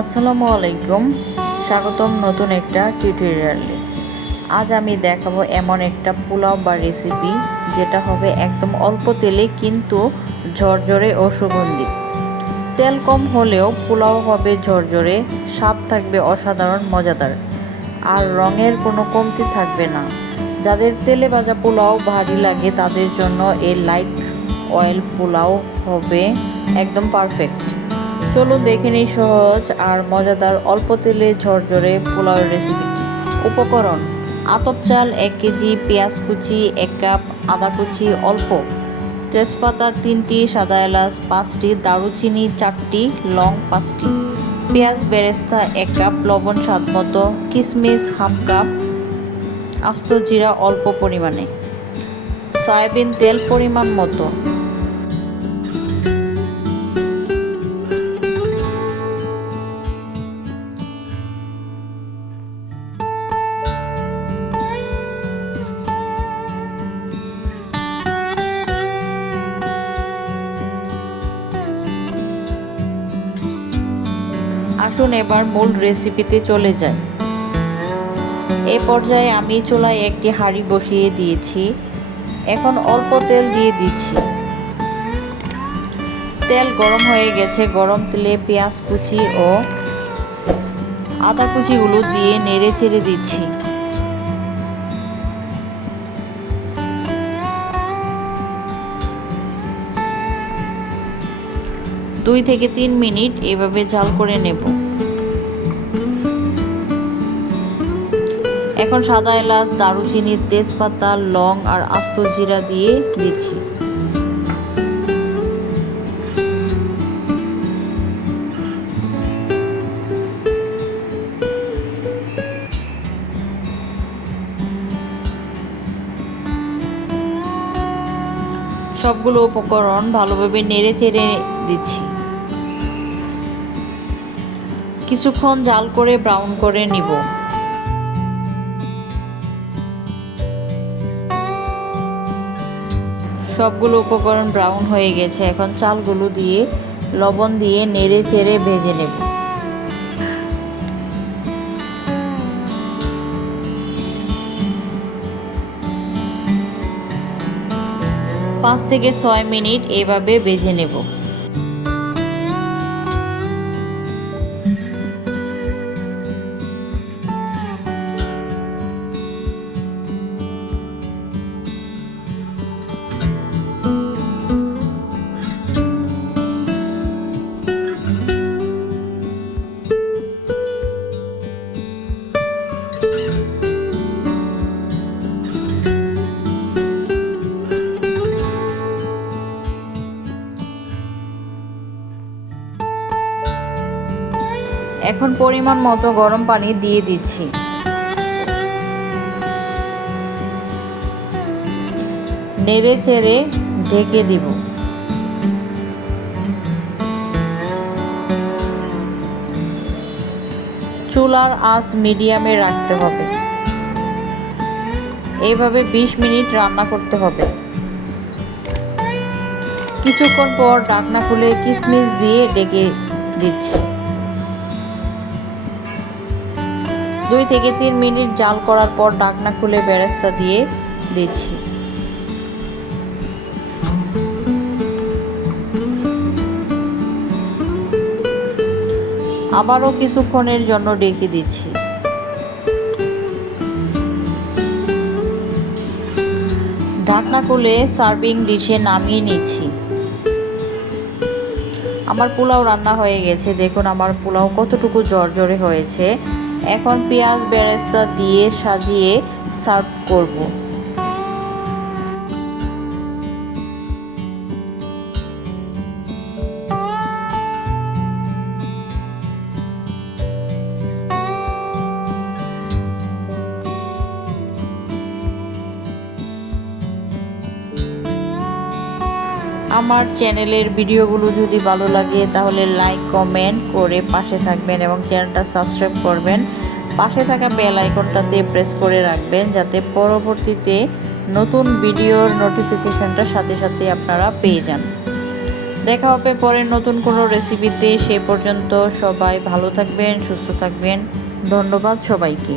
আসসালামু আলাইকুম। স্বাগতম নতুন একটা টিউটোরিয়ালে আজ আমি দেখাবো এমন একটা পোলাও বা রেসিপি যেটা হবে একদম অল্প তেলে কিন্তু ঝরঝরে ও সুগন্ধি। তেল কম হলেও পোলাও হবে ঝরঝরে, স্বাদ থাকবে অসাধারণ, মজাদার। আর রঙের কোনো কমতি থাকবে না। যাদের তেলে ভাজা পোলাও ভারী লাগে তাদের জন্য এই লাইট অয়েল পোলাও হবে একদম পারফেক্ট চলুন দেখে নিই সহজ আর মজাদার অল্প তেলে ঝরঝরে পোলাও রেসিপি উপকরণ, আতপ চাল এক কেজি, পেঁয়াজ কুচি এক কাপ, আদা কুচি অল্প, তেজপাতা তিনটি, সাদা এলাচ পাঁচটি, দারুচিনি চারটি, লং পাঁচটি, পেঁয়াজ বেরেস্তা এক কাপ, লবণ স্বাদ মতো কিশমিশ হাফ কাপ, আস্ত জিরা অল্প পরিমাণে, সয়াবিন তেল পরিমাণ মতো। আসুন এবার মূল রেসিপিতে চলে যাই। এ পর্যায়ে আমি চুলায় একটি হাঁড়ি বসিয়ে দিয়েছি। এখন অল্প তেল দিয়ে দিচ্ছি। তেল গরম হয়ে গেছে। গরম তেলে পেঁয়াজ কুচি ও আদা কুচিগুলো দিয়ে নেড়ে চেড়ে দিচ্ছি। দুই থেকে তিন মিনিট এভাবে জাল করে নেব। এখন সাদা এলাচ, দারুচিনি, তেজপাতা, লং আর আস্ত জিরা দিয়ে দিচ্ছি। সবগুলো উপকরণ ভালোভাবে নেড়ে চেড়ে দিচ্ছি। কিছুক্ষণ জাল করে ব্রাউন করে নিব। সবগুলো উপকরণ ব্রাউন হয়ে গেছে। এখন চালগুলো দিয়ে, লবণ দিয়ে নেড়ে চেড়ে ভেজে নেব। পাঁচ থেকে ছয় মিনিট এভাবে বেজে নেব। এখন পরিমাণ মতো গরম পানি দিয়ে দিচ্ছি। নেড়ে চেড়ে ঢেকে দিব। চুলার আঁচ মিডিয়ামে রাখতে হবে। এইভাবে ২০ মিনিট রান্না করতে হবে। কিছুক্ষণ পর ডাকনা খুলে কিশমিশ দিয়ে ডেকে দিচ্ছি। দুই থেকে তিন মিনিট জাল করার পর ডাকনা খুলে বেরেস্তা দিয়ে দিচ্ছি। আবারও কিছুক্ষণের জন্য ডেকে দিচ্ছি। ঢাকনা খুলে সার্ভিং ডিশে নামিয়ে নিচ্ছি। আমার পোলাও রান্না হয়ে গেছে। দেখুন আমার পোলাও কতটুকু জর্জরে হয়েছে। এখন পেঁয়াজ বেরেস্তা দিয়ে সাজিয়ে সার্ভ করব। আমার চ্যানেলের ভিডিওগুলো যদি ভালো লাগে, তাহলে লাইক কমেন্ট করে পাশে থাকবেন এবং চ্যানেলটা সাবস্ক্রাইব করবেন। পাশে থাকা বেল আইকনটাতে প্রেস করে রাখবেন, যাতে পরবর্তীতে নতুন ভিডিওর নোটিফিকেশনটা সাথে সাথে আপনারা পেয়ে যান। দেখা হবে পরে নতুন কোনো রেসিপিতে সে পর্যন্ত সবাই ভালো থাকবেন, সুস্থ থাকবেন। ধন্যবাদ সবাইকে।